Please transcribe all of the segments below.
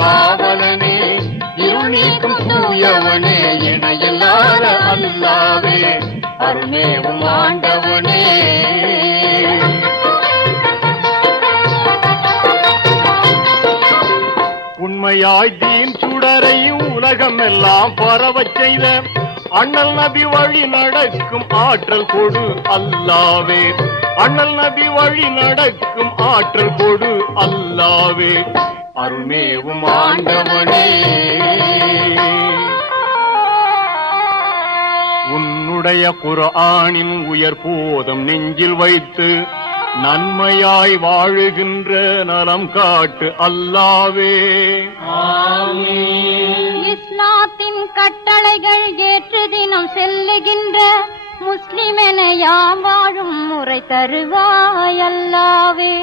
காவலனே, இருள் நீக்கும் தூயவனே, இணையில்லாத அல்லாவே, அருள்மேவும் ஆண்டவனே. உண்மையாய் தீன் சுடரை உலகம் எல்லாம் பரவச் செய்த அண்ணல் நபி வழி நடக்கும் ஆற்றல் கொடு அல்லாவே, அண்ணல் நபி வழி நடக்கும் ஆற்றல் கொடு அல்லாவே, அருள்மேவும் ஆண்டவனே. உன்னுடைய குர்ஆனின் உயர் போதம் நெஞ்சில் வைத்து நன்மையாய் வாழுகின்ற நலம் காட்டு அல்லாவே. இஸ்லாத்தின் கட்டளைகள் ஏற்று தினம் செல்லுகின்ற முஸ்லிமென யாம் வாழும் முறை தருவாய் அல்லாவே.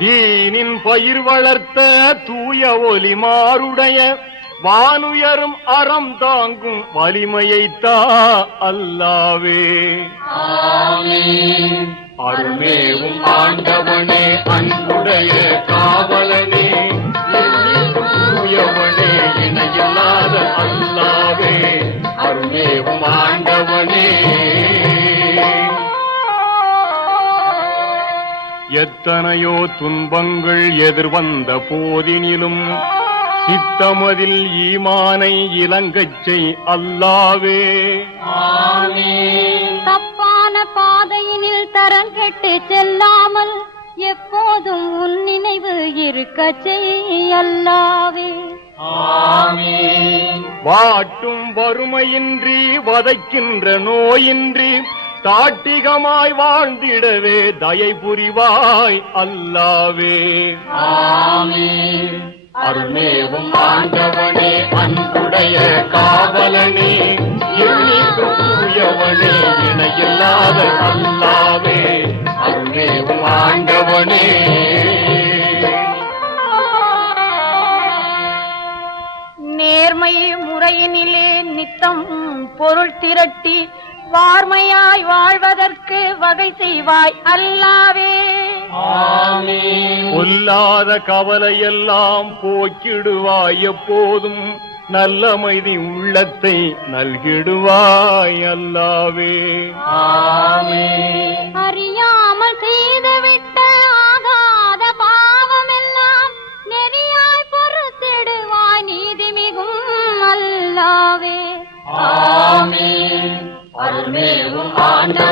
தீனின் பயிர் வளர்த்த தூய ஒலிமாருடைய வானுயரும் அறம் தாங்கும் வலிமையைத்தா அல்லாவே. அருள்மேவும் ஆண்டவனே, அன்புடைய காவலனே, தூயவனே, இணையில்லாத அல்லாவே, அருள்மேவும் ஆண்டவனே. எத்தனையோ துன்பங்கள் எதிர்வந்த போதினிலும் சித்தமதில் ஈமானை இலங்கச் செய் அல்லாவே. தப்பான பாதையினில் தரங்கெட்டு செல்லாமல் எப்போதும் உன் நினைவு இருக்க செய் அல்லாவே. வாட்டும் வறுமையின்றி வதைக்கின்ற நோயின்றி தாட்டிகமாய் வாழ்ந்திடவே தயை புரிவாய் அல்லாவே. அருள்மேவும் ஆண்டவனே, அன்புடைய காவலனே, எண்ணிக்கும் தூயவனே, இணையில்லாத அல்லாவே, அருள்மேவும் ஆண்டவனே. நேர்மை முறையினிலே நித்தம் பொருள் திரட்டி வார்மையாய் வாழ்வதற்கு வகை செய்வாய் அல்லாவே. பொல்லாத கவலையெல்லாம் போக்கிடுவாய், எப்போதும் நல்லமைதி உள்ளத்தை நல்கிடுவாய் அல்லாவே. அறியாமல் செய்துவிட்ட ஆகாத பாவமெல்லாம் நெறியாய் பொறுத்திடுவாய் நீதி மிகும் அல்லாவே. அருள்மேவும் ஆண்டவனே.